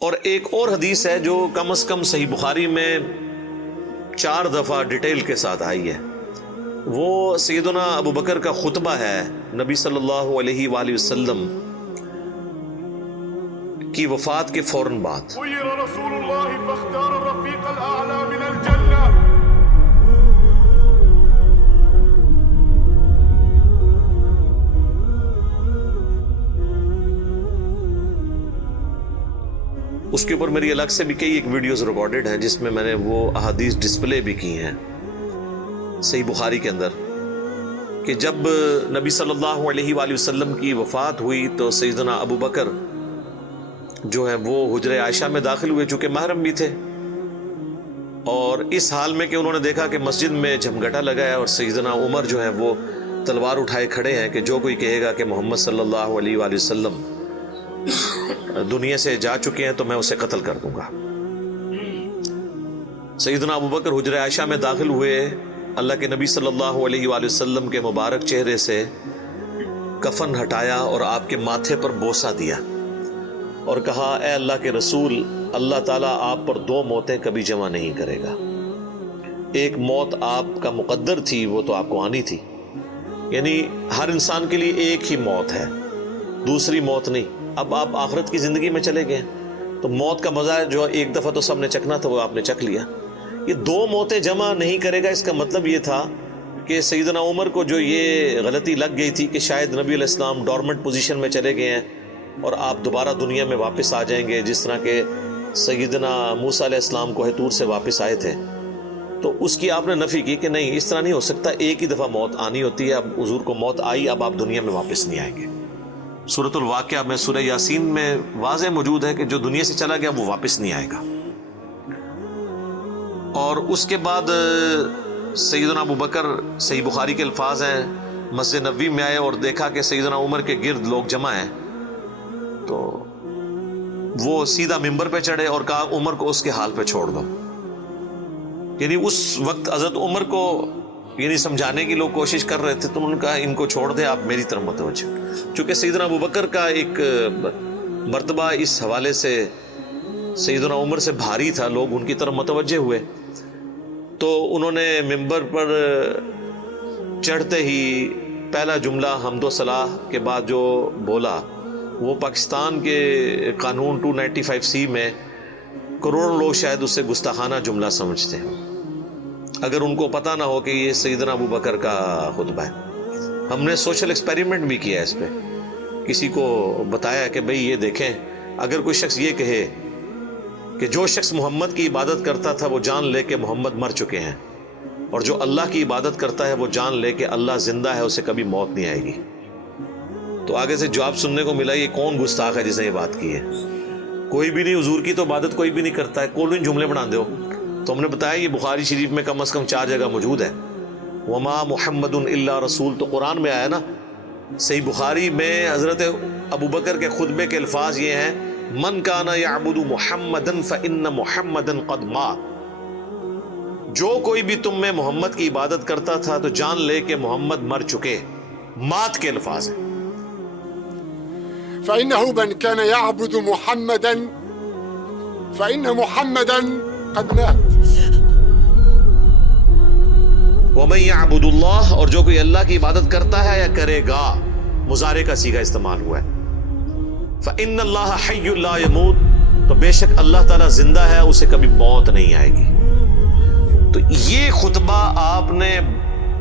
اور ایک اور حدیث ہے جو کم از کم صحیح بخاری میں 4 دفعہ ڈیٹیل کے ساتھ آئی ہے، وہ سیدنا ابو بکر کا خطبہ ہے نبی صلی اللہ علیہ وآلہ وسلم کی وفات کے فوراً بعد۔ خیر رسول اللہ فاختار الرفیق الاعلی من الجنہ۔ اس کے اوپر میری الگ سے بھی کئی ایک ویڈیوز ریکارڈڈ ہیں جس میں میں نے وہ احادیث ڈسپلے بھی کی ہیں صحیح بخاری کے اندر، کہ جب نبی صلی اللہ علیہ وآلہ وسلم کی وفات ہوئی تو سیدنا ابو بکر جو ہے وہ حجرہ عائشہ میں داخل ہوئے، چونکہ محرم بھی تھے، اور اس حال میں کہ انہوں نے دیکھا کہ مسجد میں جھمگٹا لگا ہے اور سیدنا عمر جو ہے وہ تلوار اٹھائے کھڑے ہیں کہ جو کوئی کہے گا کہ محمد صلی اللہ علیہ وآلہ وسلم دنیا سے جا چکے ہیں تو میں اسے قتل کر دوں گا۔ سیدنا ابو بکر حجرہ عائشہ میں داخل ہوئے، اللہ کے نبی صلی اللہ علیہ وآلہ وسلم کے مبارک چہرے سے کفن ہٹایا اور آپ کے ماتھے پر بوسہ دیا اور کہا، اے اللہ کے رسول، اللہ تعالیٰ آپ پر 2 موتیں کبھی جمع نہیں کرے گا، ایک موت آپ کا مقدر تھی وہ تو آپ کو آنی تھی، یعنی ہر انسان کے لیے ایک ہی موت ہے، دوسری موت نہیں۔ اب آپ آخرت کی زندگی میں چلے گئے تو موت کا مزہ جو ایک دفعہ تو سب نے چکھنا تھا وہ آپ نے چکھ لیا، یہ 2 موتیں جمع نہیں کرے گا۔ اس کا مطلب یہ تھا کہ سیدنا عمر کو جو یہ غلطی لگ گئی تھی کہ شاید نبی علیہ السلام ڈورمنٹ پوزیشن میں چلے گئے ہیں اور آپ دوبارہ دنیا میں واپس آ جائیں گے، جس طرح کہ سیدنا موسیٰ علیہ السلام کوہ طور سے واپس آئے تھے، تو اس کی آپ نے نفی کی کہ نہیں، اس طرح نہیں ہو سکتا، ایک ہی دفعہ موت آنی ہوتی ہے، اب حضور کو موت آئی، اب آپ دنیا میں واپس نہیں آئیں گے۔ سورۃ الواقعہ میں سورہ یاسین میں واضح موجود ہے کہ جو دنیا سے چلا گیا وہ واپس نہیں آئے گا۔ اور اس کے بعد سیدنا ابو بکر، صحیح بخاری کے الفاظ ہیں، مسجد نبوی میں آئے اور دیکھا کہ سیدنا عمر کے گرد لوگ جمع ہیں، تو وہ سیدھا ممبر پہ چڑھے اور کہا عمر کو اس کے حال پہ چھوڑ دو، یعنی اس وقت حضرت عمر کو یعنی سمجھانے کی لوگ کوشش کر رہے تھے، تو انہوں نے کہا ان کو چھوڑ دے، آپ میری طرف متوجہ۔ چونکہ سیدنا ابو بکر کا ایک مرتبہ اس حوالے سے سیدنا عمر سے بھاری تھا، لوگ ان کی طرف متوجہ ہوئے، تو انہوں نے ممبر پر چڑھتے ہی پہلا جملہ حمد و ثناء کے بعد جو بولا وہ پاکستان کے قانون 295C میں کروڑوں لوگ شاید اسے گستاخانہ جملہ سمجھتے ہیں، اگر ان کو پتہ نہ ہو کہ یہ سیدنا ابو بکر کا خطبہ ہے۔ ہم نے سوشل ایکسپیریمنٹ بھی کیا ہے اس پہ، کسی کو بتایا کہ بھئی یہ دیکھیں، اگر کوئی شخص یہ کہے کہ جو شخص محمد کی عبادت کرتا تھا وہ جان لے کہ محمد مر چکے ہیں، اور جو اللہ کی عبادت کرتا ہے وہ جان لے کہ اللہ زندہ ہے، اسے کبھی موت نہیں آئے گی، تو آگے سے جواب سننے کو ملا یہ کون گستاخ ہے جس نے یہ بات کی ہے؟ کوئی بھی نہیں، حضور کی تو عبادت کوئی بھی نہیں کرتا ہے، کون جملے بنا دو۔ تو ہم نے بتایا یہ بخاری شریف میں کم از کم 4 جگہ موجود ہے، وما محمد الا رسول، تو قرآن میں آیا نا۔ صحیح بخاری میں حضرت ابو بکر کے خطبے کے الفاظ یہ ہیں، من کان یعبد محمدا فان محمدا قد مات، جو کوئی بھی تم میں محمد کی عبادت کرتا تھا تو جان لے کہ محمد مر چکے، مات کے الفاظ ہیں۔ فإنه من كان يعبد محمدا فإن محمدا قد مات۔ وَمَن يَعْبُدُ اللَّهَ، اور جو کوئی اللہ کی عبادت کرتا ہے یا کرے گا، مضارع کا صیغہ استعمال ہوا ہے، فَإِنَّ اللَّهَ حَيٌّ لَا يَمُوتُ، تو بے شک اللہ تعالیٰ زندہ ہے، اسے کبھی موت نہیں آئے گی۔ تو یہ خطبہ آپ نے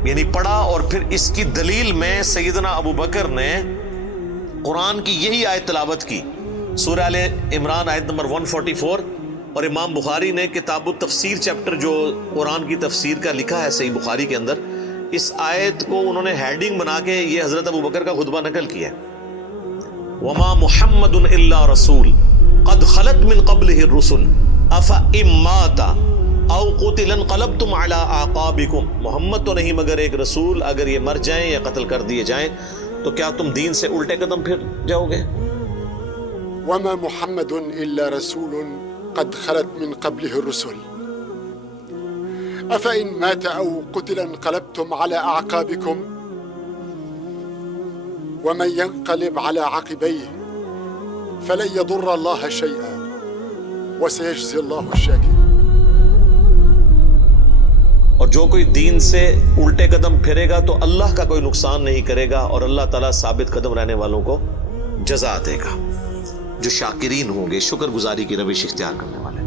یعنی پڑھا، اور پھر اس کی دلیل میں سیدنا ابو بکر نے قرآن کی یہی آیت تلاوت کی، سورہ آل عمران آیت نمبر 144، اور امام بخاری نے کتاب التفسیر چیپٹر جو قرآن کی تفسیر کا لکھا ہے صحیح بخاری کے اندر، اس آیت کو انہوں نے ہیڈنگ بنا کے یہ حضرت ابو بکر کا خطبہ نقل کیا ہے، وما محمد الا رسول قد خلت من قبلہ الرسل افئن مات او قتل انقلبتم علی اعقابکم، محمد تو نہیں مگر ایک رسول، اگر یہ مر جائیں یا قتل کر دیے جائیں تو کیا تم دین سے الٹے قدم پھر جاؤ گے؟ وما محمد الا رسول قد خلت من قبله الرسل افإن مات او قتل انقلبتم على اعقابكم ومن ينقلب على عقبيه فلن يضر الله شيئا وسيجزي الله الشاكرين. اور جو کوئی دین سے الٹے قدم پھرے گا تو اللہ کا کوئی نقصان نہیں کرے گا اور اللہ تعالیٰ ثابت قدم رہنے والوں کو جزا دے گا، جو شاکرین ہوں گے، شکر گزاری کی روش اختیار کرنے والے۔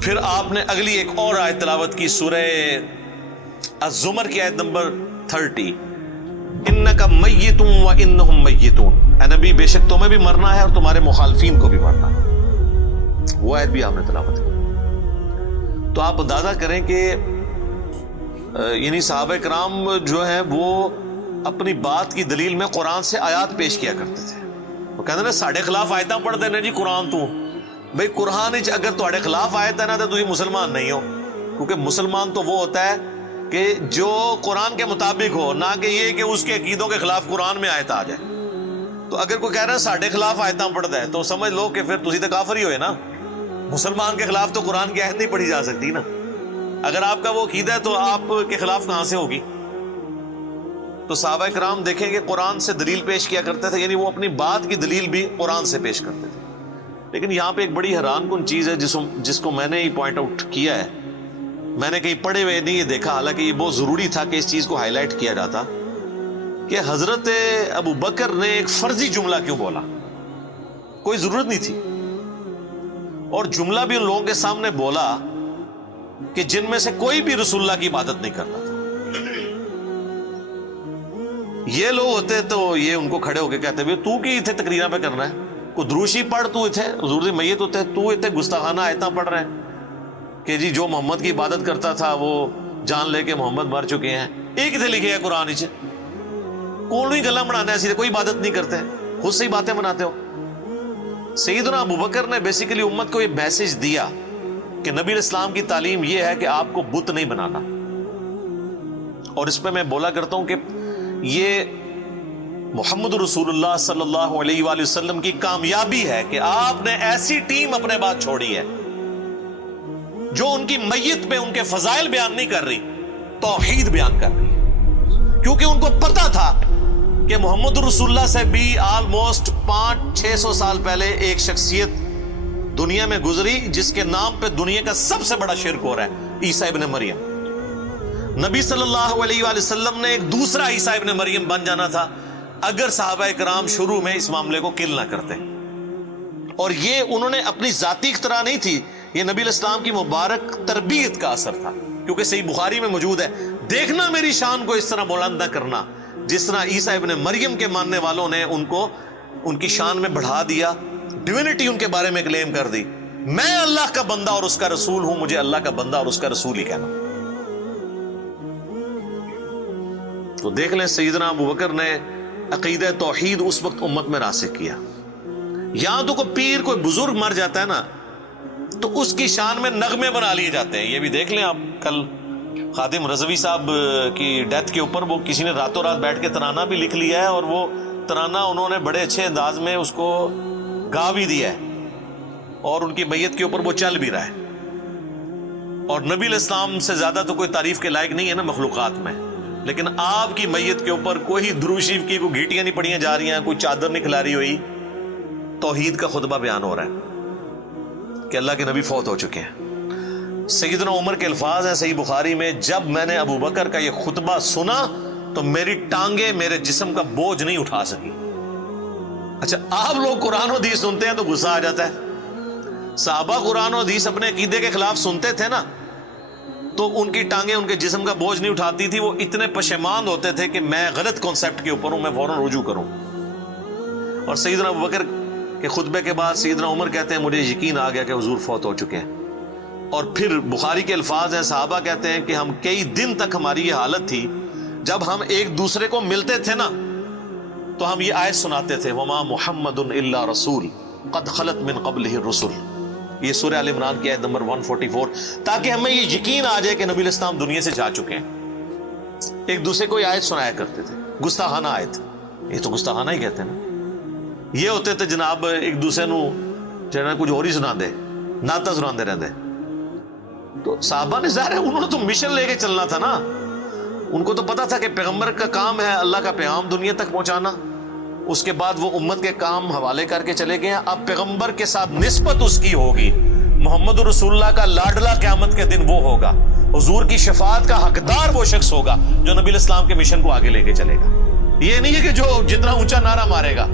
پھر آپ نے اگلی ایک اور آیت تلاوت کی، سورہ الزمر کی آیت نمبر 30، انک میت و انہم میتون، اے نبی بے شک تمہیں بھی مرنا ہے اور تمہارے مخالفین کو بھی مرنا ہے۔ وہ آیت بھی آپ نے تلاوت کی۔ تو آپ اندازہ کریں کہ یعنی صحابہ کرام جو ہیں وہ اپنی بات کی دلیل میں قرآن سے آیات پیش کیا کرتے تھے۔ وہ کہتے ہیں نا ساڑھے خلاف آیتاں پڑھ دینے جی قرآن تو بھئی قرآن اگر تھوڑے خلاف آیت ہے نا تو تھی مسلمان نہیں ہو، کیونکہ مسلمان تو وہ ہوتا ہے کہ جو قرآن کے مطابق ہو، نہ کہ یہ کہ اس کے عقیدوں کے خلاف قرآن میں آیت آ جائے۔ تو اگر کوئی کہہ رہا ہے ساڑھے خلاف آیتاں پڑھ دے تو سمجھ لو کہ پھر تسی تو کافر ہی ہوئے نا، مسلمان کے خلاف تو قرآن کی آیت نہیں پڑھی جا سکتی نا۔ اگر آپ کا وہ عقیدہ ہے تو آپ کے خلاف کہاں سے ہوگی؟ تو صحابہ کرام دیکھیں کہ قرآن سے دلیل پیش کیا کرتے تھے، یعنی وہ اپنی بات کی دلیل بھی قرآن سے پیش کرتے تھے۔ لیکن یہاں پہ ایک بڑی حیران کن چیز ہے جس کو میں نے ہی پوائنٹ آؤٹ کیا ہے، میں نے کہیں پڑھے ہوئے نہیں یہ دیکھا، حالانکہ یہ بہت ضروری تھا کہ اس چیز کو ہائی لائٹ کیا جاتا، کہ حضرت ابو بکر نے ایک فرضی جملہ کیوں بولا؟ کوئی ضرورت نہیں تھی، اور جملہ بھی ان لوگوں کے سامنے بولا کہ جن میں سے کوئی بھی رسول اللہ کی عبادت نہیں کرتا تھا۔ یہ لوگ ہوتے تو یہ ان کو کھڑے ہو کے کہتے بھی تو کی اتنے تقریریں پہ کرنا ہے، کو دروشی پڑھ تو اتنے حضور دی میت ہوتے تو اتنے گستاخانہ آیتاں پڑھ رہے ہیں کہ جی جو محمد کی عبادت کرتا تھا وہ جان لے کے محمد مر چکے ہیں۔ ایک اتنے لکھے ہے قرآن اچ کون ہی گلا بنانا ہے، سیدھے کوئی عبادت نہیں کرتے، خود سے ہی باتیں بناتے ہو۔ سیدنا ابو بکر نے بیسیکلی امت کو یہ میسج دیا کہ نبی علیہ السلام کی تعلیم یہ ہے کہ آپ کو بت نہیں بنانا، اور اس پہ میں بولا کرتا ہوں کہ یہ محمد رسول اللہ صلی اللہ علیہ وآلہ وسلم کی کامیابی ہے کہ آپ نے ایسی ٹیم اپنے بعد چھوڑی ہے جو ان کی میت پہ ان کے فضائل بیان نہیں کر رہی، توحید بیان کر رہی ہے، کیونکہ ان کو پتا تھا کہ محمد رسول اللہ سے بھی آلموسٹ 500-600 سال پہلے ایک شخصیت دنیا میں گزری جس کے نام پہ دنیا کا سب سے بڑا شرک ہو رہا ہے، عیسیٰ ابن مریم۔ نبی صلی اللہ علیہ وآلہ وسلم نے ایک دوسرا عیسیٰ ابن مریم بن جانا تھا اگر صحابہ کرام شروع میں اس معاملے کو کل نہ کرتے، اور یہ انہوں نے اپنی ذاتی اختراع نہیں تھی، یہ نبی علیہ السلام کی مبارک تربیت کا اثر تھا، کیونکہ صحیح بخاری میں موجود ہے، دیکھنا میری شان کو اس طرح بلند نہ کرنا جس طرح عیسیٰ ابن مریم کے ماننے والوں نے ان کو ان کی شان میں بڑھا دیا، ڈیوینٹی ان کے بارے میں کلیم کر دی۔ میں اللہ کا بندہ اور اس کا رسول ہوں، مجھے اللہ کا بندہ اور اس کا رسول ہی کہنا۔ تو دیکھ لیں سیدنا ابو بکر نے عقیدہ توحید اس وقت امت میں راسخ کیا۔ یہاں تو کوئی پیر کوئی بزرگ مر جاتا ہے نا تو اس کی شان میں نغمے بنا لیے جاتے ہیں۔ یہ بھی دیکھ لیں آپ، کل خادم رضوی صاحب کی ڈیتھ کے اوپر وہ کسی نے راتوں رات بیٹھ کے ترانہ بھی لکھ لیا ہے، اور وہ ترانہ انہوں نے بڑے اچھے انداز میں اس کو گا بھی دیا ہے، اور ان کی میت کے اوپر وہ چل بھی رہا ہے۔ اور نبی علیہ السلام سے زیادہ تو کوئی تعریف کے لائق نہیں ہے نا مخلوقات میں، لیکن آپ کی میت کے اوپر کوئی درود شریف کی کوئی گھیٹیاں نہیں پڑھیاں جا رہی ہیں، کوئی چادر نہیں کھلاری ہوئی، توحید کا خطبہ بیان ہو رہا ہے کہ اللہ کے نبی فوت ہو چکے ہیں۔ سیدنا عمر کے الفاظ ہیں صحیح بخاری میں، جب میں نے ابو بکر کا یہ خطبہ سنا تو میری ٹانگیں میرے جسم کا بوجھ نہیں اٹھا سکی۔ اچھا، آپ لوگ قرآن و حدیث سنتے ہیں تو غصہ آ جاتا ہے، صحابہ قرآن و حدیث اپنے عقیدے کے خلاف سنتے تھے نا تو ان کی ٹانگیں ان کے جسم کا بوجھ نہیں اٹھاتی تھی، وہ اتنے پشیمان ہوتے تھے کہ میں غلط کانسیپٹ کے اوپر ہوں، میں فوراً رجوع کروں۔ اور سیدنا ابو بکر کے خطبے کے بعد سیدنا عمر کہتے ہیں مجھے یقین آ گیا کہ حضور فوت ہو چکے ہیں۔ اور پھر بخاری کے الفاظ ہیں، صحابہ کہتے ہیں کہ ہم کئی دن تک ہماری یہ حالت تھی، جب ہم ایک دوسرے کو ملتے تھے نا تو ہم یہ آیت سناتے تھے، وما محمد الا رسول قد خلت من قبلہ الرسل، یہ سورہ آل عمران کی آیت نمبر 144، تاکہ ہمیں یہ یقین آ جائے کہ نبی علیہ السلام دنیا سے جا چکے ہیں۔ ایک دوسرے کو یہ آیت سنایا کرتے تھے، گستاخانہ آیت، یہ تو گستاخانہ ہی کہتے ہیں نا۔ یہ ہوتے تھے جناب ایک دوسرے نو جناب کچھ اور ہی سنا دے، نعتاں سنا دے رہتے۔ تو صحابہ نے ظاہر ہے انہوں نے تو مشن لے کے چلنا تھا نا، ان کو تو پتا تھا کہ پیغمبر کا کام ہے اللہ کا پیغام دنیا تک پہنچانا، اس کے بعد وہ امت کے کام حوالے کر کے چلے گئے ہیں۔ اب پیغمبر کے ساتھ نسبت اس کی ہوگی، محمد رسول اللہ کا لاڈلا قیامت کے دن وہ ہوگا، حضور کی شفاعت کا حقدار وہ شخص ہوگا جو نبی الاسلام کے مشن کو آگے لے کے چلے گا۔ یہ نہیں ہے کہ جو جتنا اونچا نعرہ مارے گا۔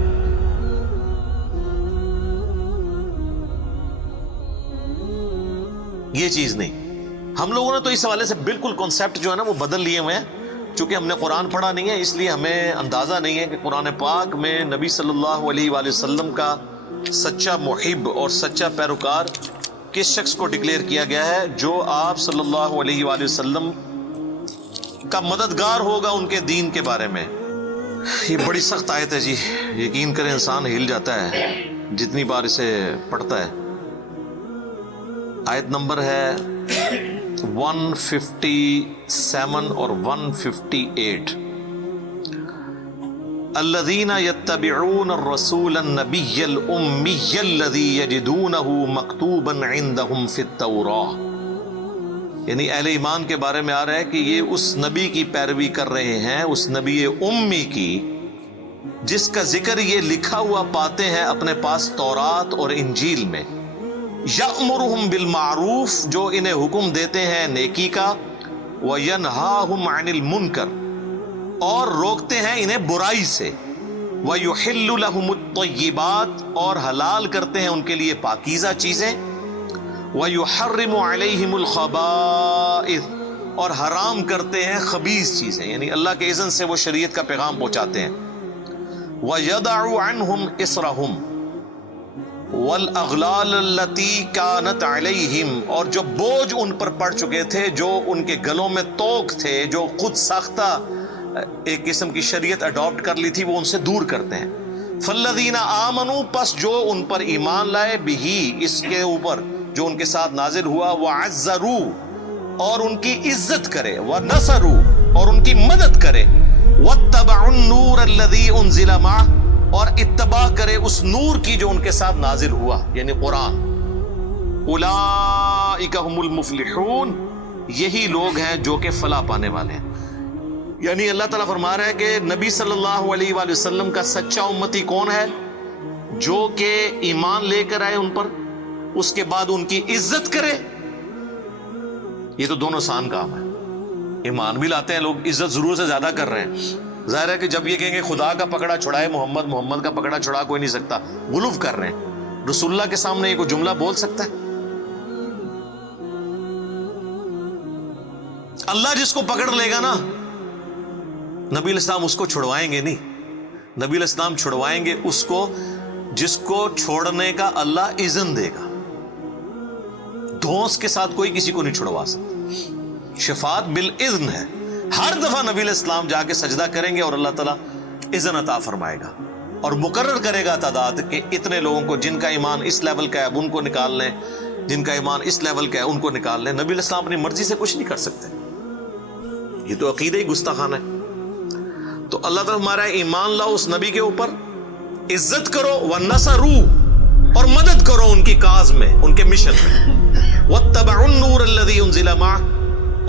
یہ چیز نہیں۔ ہم لوگوں نے تو اس حوالے سے بالکل کانسیپٹ جو ہے نا وہ بدل لیے ہوئے ہیں، چونکہ ہم نے قرآن پڑھا نہیں ہے اس لیے ہمیں اندازہ نہیں ہے کہ قرآن پاک میں نبی صلی اللہ علیہ وآلہ وسلم کا سچا محب اور سچا پیروکار کس شخص کو ڈکلیئر کیا گیا ہے، جو آپ صلی اللہ علیہ وآلہ وسلم کا مددگار ہوگا ان کے دین کے بارے میں۔ یہ بڑی سخت آیت ہے جی، یقین کریں انسان ہل جاتا ہے جتنی بار اسے پڑھتا ہے۔ آیت نمبر ہے 157 اور 158۔ الذین یتبعون الرسول النبی الامی الذی یجدونہ مکتوبا عندہم فی التوراۃ، یعنی اہل ایمان کے بارے میں آ رہا ہے کہ یہ اس نبی کی پیروی کر رہے ہیں، اس نبی امی کی جس کا ذکر یہ لکھا ہوا پاتے ہیں اپنے پاس تورات اور انجیل میں۔ یأمرہم بالمعروف، جو انہیں حکم دیتے ہیں نیکی کا، وینہاہم عن المنکر، اور روکتے ہیں انہیں برائی سے، ویحل لہم الطیبات، اور حلال کرتے ہیں ان کے لیے پاکیزہ چیزیں، وَيُحَرِّمُ عَلَيْهِمُ الْخَبَائِثَ، اور حرام کرتے ہیں خبیث چیزیں، یعنی اللہ کے اذن سے وہ شریعت کا پیغام پہنچاتے ہیں۔ وَيَدَعُ عَنْهُمْ إِصْرَهُمْ وَالْأَغْلَالَ الَّتِي كَانَتْ عَلَيْهِمْ، اور جو بوجھ ان پر پڑ چکے تھے، جو ان کے گلوں میں توق تھے، جو خود ساختہ ایک قسم کی شریعت اڈاپٹ کر لی تھی، وہ ان سے دور کرتے ہیں۔ فَالَّذِينَ آمَنُوا، پس جو ان پر ایمان لائے، بِهِ، اس کے اوپر جو ان کے ساتھ نازل ہوا، وَعَزَّرُوا، اور ان کی عزت کرے، وَنَصَرُوا، اور ان کی مدد کرے، وَاتَّبَعُوا النُّورَ الَّذِي أُنزِلَ مَعَهُ، اور اتباع کرے اس نور کی جو ان کے ساتھ نازل ہوا، یعنی قرآن۔ اولئک هم المفلحون، یہی لوگ ہیں جو کہ فلاح پانے والے ہیں۔ یعنی اللہ تعالیٰ فرما رہا ہے کہ نبی صلی اللہ علیہ وآلہ وسلم کا سچا امتی کون ہے؟ جو کہ ایمان لے کر آئے ان پر، اس کے بعد ان کی عزت کرے۔ یہ تو دونوں آسان کام ہے۔ ایمان بھی لاتے ہیں لوگ، عزت ضرور سے زیادہ کر رہے ہیں۔ ظاہر ہے کہ جب یہ کہیں گے خدا کا پکڑا چھڑائے محمد، محمد کا پکڑا چھڑا کوئی نہیں سکتا، غلوف کر رہے ہیں۔ رسول اللہ کے سامنے یہ کوئی جملہ بول سکتا ہے؟ اللہ جس کو پکڑ لے گا نا، نبی الاسلام اس کو چھڑوائیں گے نہیں، نبی الاسلام چھڑوائیں گے اس کو جس کو چھوڑنے کا اللہ اذن دے گا۔ دھونس کے ساتھ کوئی کسی کو نہیں چھڑوا سکتا۔ شفاعت بالاذن ہے، ہر دفعہ نبی الاسلام جا کے سجدہ کریں گے اور اللہ تعالیٰ اذن عطا فرمائے گا اور مقرر کرے گا تعداد کہ اتنے لوگوں کو جن کا ایمان اس لیول کا ہے اب ان کو نکال لیں، جن کا ایمان اس لیول کا ہے ان کو نکال لیں۔ نبی الاسلام اپنی مرضی سے کچھ نہیں کر سکتے، یہ تو عقیدہ ہی گستاخانہ ہے۔ تو اللہ تعالیٰ ہمارا ایمان لاؤ اس نبی کے اوپر، عزت کرو، وَنَصَرُوا، اور مدد کرو ان کی کاز میں، ان کے مشن میں، وَاتَّبَعُوا النُّورَ الَّذِي أُنزِلَ مَعَهُ،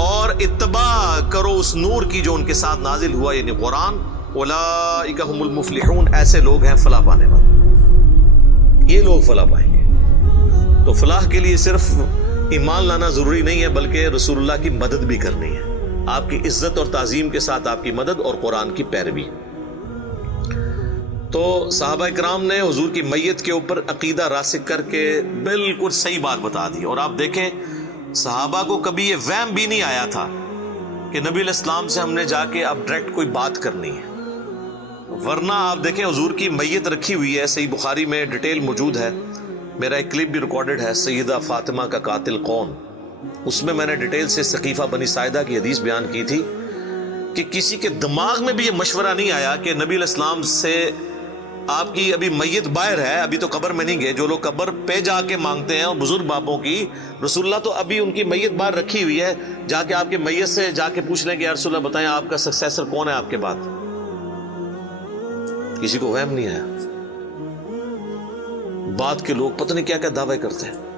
اور اتباع کرو اس نور کی جو ان کے ساتھ نازل ہوا، یعنی قرآن۔ اولئک هم المفلحون، ایسے لوگ ہیں فلاح پانے والے، یہ لوگ فلاح پائیں گے۔ تو فلاح کے لیے صرف ایمان لانا ضروری نہیں ہے، بلکہ رسول اللہ کی مدد بھی کرنی ہے، آپ کی عزت اور تعظیم کے ساتھ آپ کی مدد اور قرآن کی پیروی۔ تو صحابہ کرام نے حضور کی میت کے اوپر عقیدہ راسخ کر کے بالکل صحیح بات بتا دی، اور آپ دیکھیں صحابہ کو کبھی یہ وہم بھی نہیں آیا تھا کہ نبی علیہ السلام سے ہم نے جا کے اب ڈائریکٹ کوئی بات کرنی ہے، ورنہ آپ دیکھیں حضور کی میت رکھی ہوئی ہے، صحیح بخاری میں ڈیٹیل موجود ہے، میرا ایک کلپ بھی ریکارڈڈ ہے، سیدہ فاطمہ کا قاتل کون، اس میں نے ڈیٹیل سے سقیفہ بنی ساعدہ کی حدیث بیان کی تھی کہ کسی کے دماغ میں بھی یہ مشورہ نہیں آیا کہ نبی علیہ السلام سے آپ کی ابھی میت باہر ہے، ابھی تو قبر میں نہیں گئے، جو لوگ قبر پہ جا کے مانگتے ہیں اور بزرگ باپوں کی، رسول اللہ تو ابھی ان کی میت باہر رکھی ہوئی ہے، جا کے آپ کے میت سے جا کے پوچھ لیں کہ یا رسول اللہ بتائیں آپ کا سکسیسر کون ہے آپ کے بعد۔ کسی کو وہم نہیں آیا، بعد کے لوگ پتہ نہیں کیا کیا دعوے کرتے ہیں۔